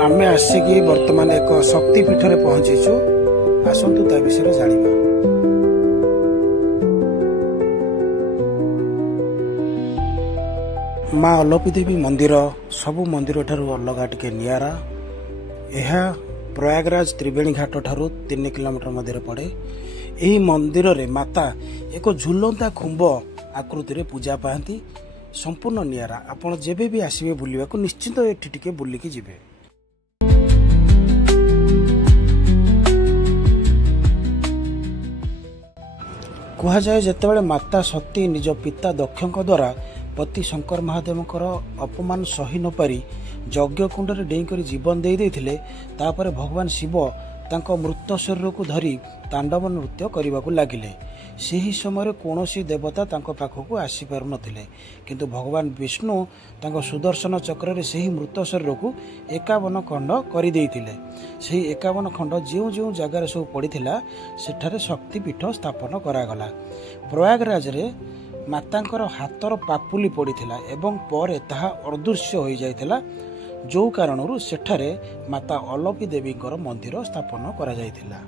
आमे आसिकी वर्तमान एक शक्तिपीठ में पहुंचीचु। आसतु ता विषय जानिबा। माँ अलपी देवी मंदिर सबु मंदिर ठारू अलग टिके नियारा। यह प्रयागराज त्रिवेणी घाट ठारू 3 किलोमीटर मध्य पड़े। यही मंदिर रे माता एक झुलंता खुंब आकृति रे पूजा पाती। संपूर्ण नियारा। आपण जेबे भी आसीबे बुलिबा को निश्चित एठी टिके बुलिकी जिबे। कह जाए जितेबाला माता सती निज पिता दक्षक द्वारा पति शंकर महादेवकर अपमान सही न पारी यज्ञ कुंड में डेईकर जीवन दे देथिले। तापर भगवान शिव तांको मृत शरीर को धरी तांडव नृत्य करने को लगिले। ସେହି ସମୟରେ କୌଣସି ଦେବତା ତାଙ୍କ ପାଖକୁ ଆସିପାରୁନଥିଲେ, କିନ୍ତୁ ଭଗବାନ ବିଷ୍ଣୁ ତାଙ୍କ ସୁଦର୍ଶନ ଚକ୍ରରେ ସେହି ମୃତ ଶରୀରକୁ 51 ଖଣ୍ଡ କରିଦେଇଥିଲେ। ସେହି 51 ଖଣ୍ଡ ଯେଉଁ ଯେଉଁ ଜାଗାରେ ସବୁ ପଡ଼ିଥିଲା ସେଠାରେ ଶକ୍ତିପୀଠ ସ୍ଥାପନ କରାଗଲା। ପ୍ରୟାଗରାଜରେ ମାତାଙ୍କର ହାତର ପାପୁଲି ପଡ଼ିଥିଲା ଏବଂ ପରେ ତାହା ଅଦୃଶ୍ୟ ହୋଇଯାଇଥିଲା, ଯେଉଁ କାରଣରୁ ସେଠାରେ ମାତା ଅଲପୀ ଦେବୀଙ୍କର ମନ୍ଦିର ସ୍ଥାପନ କରାଯାଇଥିଲା।